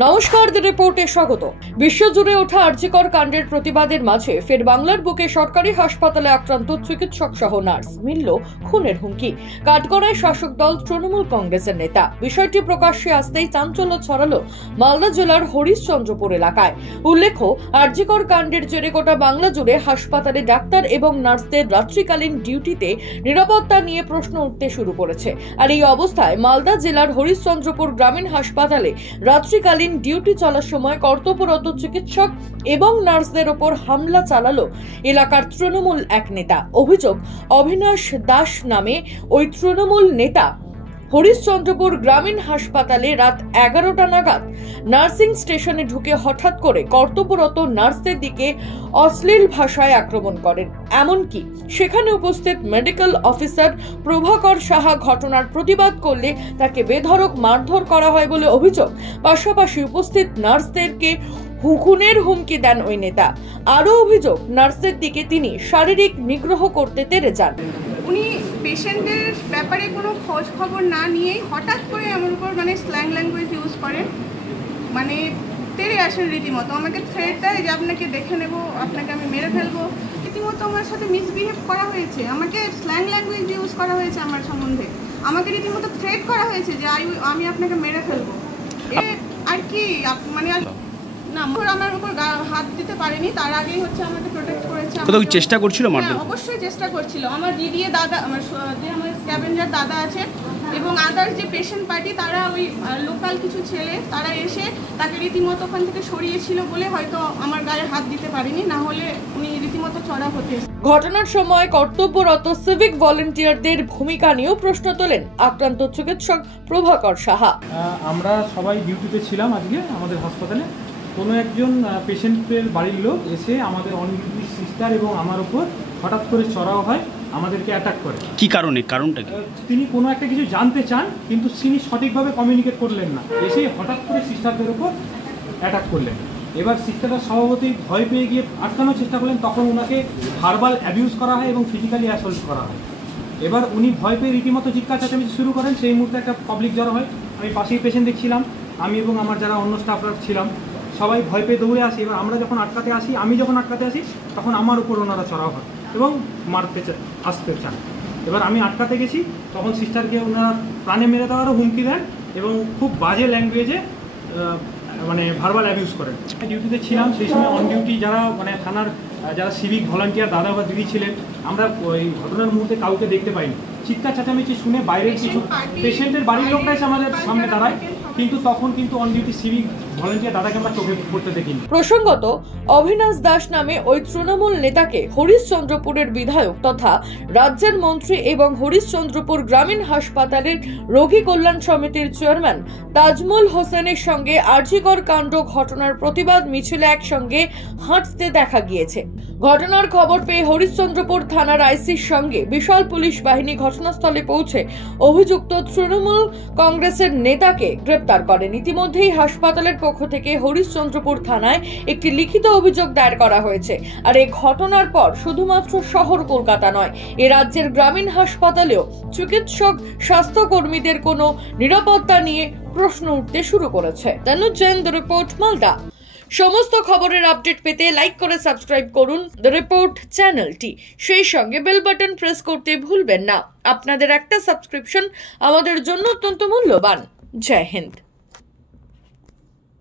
নমস্কার, দ্য রিপোর্টে স্বাগত। বিশ্বজুড়ে ওঠা আরজিকর কাণ্ডের প্রতিবাদের মাঝে ফের বাংলার বুকে সরকারি হাসপাতালে আক্রান্ত চিকিৎসক সহ নার্স, মিলল খুনের হুমকি। কাঠগড়ায় শাসক দল তৃণমূল কংগ্রেসের নেতা। বিষয়টি প্রকাশ্যে আসতেই চাঞ্চল্য ছড়ালো মালদা জেলার হরিশ্চন্দ্রপুর এলাকায়। উল্লেখ্য, আরজিকর কাণ্ডের জেরে গোটা বাংলা জুড়ে হাসপাতালে ডাক্তার এবং নার্সদের রাত্রিকালীন ডিউটিতে নিরাপত্তা নিয়ে প্রশ্ন উঠতে শুরু করেছে। আর এই অবস্থায় মালদা জেলার হরিশ্চন্দ্রপুর গ্রামীণ হাসপাতালে রাত্রিকালীন ডিউটি চলার সময় কর্তব্যরত চিকিৎসক এবং নার্সদের ওপর হামলা চালালো এলাকার তৃণমূল এক নেতা। অভিযোগ, অবিনাশ দাস নামে ওই তৃণমূল নেতা হরিশ্চন্দ্রপুর গ্রামীণ হাসপাতালে রাত 11টা নাগাদ নার্সিং স্টেশনে ঢুকে হঠাৎ করে কর্তব্যরত নার্সদের দিকে অশ্লীল ভাষায় আক্রমণ করেন। এমনকি সেখানে উপস্থিত মেডিকেল অফিসার প্রভাকর সাহা ঘটনার প্রতিবাদ করলে তাকে বেধড়ক মারধর করা হয় বলে অভিযোগ। পাশাপাশি উপস্থিত নার্সদেরকে খুনের হুমকি দেন ওই নেতা। আরও অভিযোগ, নার্সদের দিকে তিনি শারীরিক নিগ্রহ করতে তেড়ে যান। উনি পেশেন্টের ব্যাপারে কোনো খোঁজ খবর না নিয়েই হঠাৎ করে আমার উপর স্ল্যাং ল্যাঙ্গুয়েজ ইউজ করেন, তেড়ে আসেন রীতিমতো। আমাকে থ্রেট দেয় যে আপনাকে দেখে নেব, আপনাকে আমি মেরে ফেলবো। রীতিমতো আমার সাথে মিসবিহেভ করা হয়েছে, আমাকে স্ল্যাং ল্যাঙ্গুয়েজ ইউজ করা হয়েছে আমার সম্বন্ধে। আমাকে রীতিমতো থ্রেট করা হয়েছে যে আমি আপনাকে মেরে ফেলবো। আর কি না, আমার উপর হাত দিতে পারেনি, তার আগেই আমাকে প্রোটেক্ট করেছে। চেষ্টা করছিল মারতে? অবশ্যই চেষ্টা করছিল। আমার দিদি দাদা, আমার স্ক্যাভেঞ্জার দাদা আছে এবং আদার্স যে পেশেন্ট পার্টি, তারা ওই লোকাল কিছু ছেলে তারা এসে তাকে রীতিমতো ওখান থেকে সরিয়েছিল বলে হয়তো আমার গায়ে হাত দিতে পারেনি, না হলে উনি রীতিমতো চড়া হতে। ঘটনার সময় কর্তব্যরত সিভিক ভলেন্টিয়ারদের ভূমিকা নিয়েও প্রশ্ন তোলেন আক্রান্ত চিকিৎসক প্রভাকর সাহা। আমরা সবাই ডিউটিতে ছিলাম আজকে আমাদের হাসপাতালে। কোনো একজন পেশেন্টের বাড়ির লোক এসে আমাদের অন ডিউটি সিস্টার এবং আমার উপর হঠাৎ করে চড়াও হয়, আমাদেরকে অ্যাটাক করে। কি কারণটা কি? তিনি কোনো একটা কিছু জানতে চান, কিন্তু তিনি সঠিকভাবে কমিউনিকেট করলেন না, এসে হঠাৎ করে সিস্টারদের উপর অ্যাটাক করলেন। এবার সিস্টাররা স্বভাবতই ভয় পেয়ে গিয়ে আটকানোর চেষ্টা করলেন, তখন ওনাকে ভার্বাল অ্যাবিউজ করা হয় এবং ফিজিক্যালি অ্যাসল্ট করা হয়। এবার উনি ভয় পেয়ে রীতিমতো চিৎকার চেঁচামেচি শুরু করেন। সেই মুহূর্তে একটা পাবলিক জড়ো হয়। আমি পাশেই পেশেন্ট দেখছিলাম, আমি এবং আমার যারা অন্য স্টাফরা ছিলাম সবাই ভয় পেয়ে দৌড়ে আসি। এবার আমি যখন আটকাতে আসি তখন আমার উপর ওনারা চড়াও হয় এবং আসতে চান। এবার আমি আটকাতে গেছি, তখন সিস্টারকে ওনারা প্রাণে মেরে দেওয়ারও হুমকি দেন এবং খুব বাজে ল্যাঙ্গুয়েজে ভার্বাল অ্যাবিউজ করেন। ডিউটিতে ছিলাম সেই সময় অন ডিউটি যারা থানার যারা সিভিক ভলান্টিয়ার দাদা বা দিদি ছিলেন, আমরা ওই ঘটনার মুহূর্তে কাউকে দেখতে পাইনি। চিৎকার চেঁচামেচি শুনে বাইরের কিছু পেশেন্টের বাড়ির লোকটা এসে আমাদের সামনে দাঁড়ায়, কিন্তু তখন অন ডিউটি সিভিক ভলান্টিয়ার দাদাকে আমরা চোখে পড়তে দেখিনি। প্রসঙ্গত, অবিনাশ দাস নামে ওই তৃণমূল নেতাকে হরিশ্চন্দ্রপুরের বিধায়ক তথা রাজ্যের মন্ত্রী এবং হরিশ্চন্দ্রপুর গ্রামীণ হাসপাতালের রোগী কল্যাণ সমিতির চেয়ারম্যান তাজমুল হোসেনের সঙ্গে আরজিকর কাণ্ড ঘটনার প্রতিবাদ মিছিলে একসঙ্গে হাঁটতে দেখা গিয়েছে। ঘটনার খবর পেয়ে হরিশ্চন্দ্রপুর থানার আইসির সঙ্গে বিশাল পুলিশ বাহিনী ঘটনাস্থলে পৌঁছে অভিযুক্ত তৃণমূল কংগ্রেসের নেতাকে গ্রেপ্তার করেন। ইতিমধ্যেই হাসপাতালের পক্ষ থেকে হরিশ্চন্দ্রপুর থানায় একটি লিখিত অভিযোগ দায়ের করা হয়েছে। আর এই ঘটনার পর শুধুমাত্র শহর কলকাতা নয়, এ রাজ্যের গ্রামীণ হাসপাতালেও চিকিৎসক স্বাস্থ্যকর্মীদের কোনো নিরাপত্তা নিয়ে প্রশ্ন উঠতে শুরু করেছে। Tanuj Jain, the report, Malda. সমস্ত খবরের আপডেট পেতে লাইক করে সাবস্ক্রাইব করুন দ্য রিপোর্ট চ্যানেলটি। সেই সঙ্গে বেল বাটন প্রেস করতে ভুলবেন না। আপনাদের একটা সাবস্ক্রিপশন আমাদের জন্য অত্যন্ত মূল্যবান। জয় হিন্দ।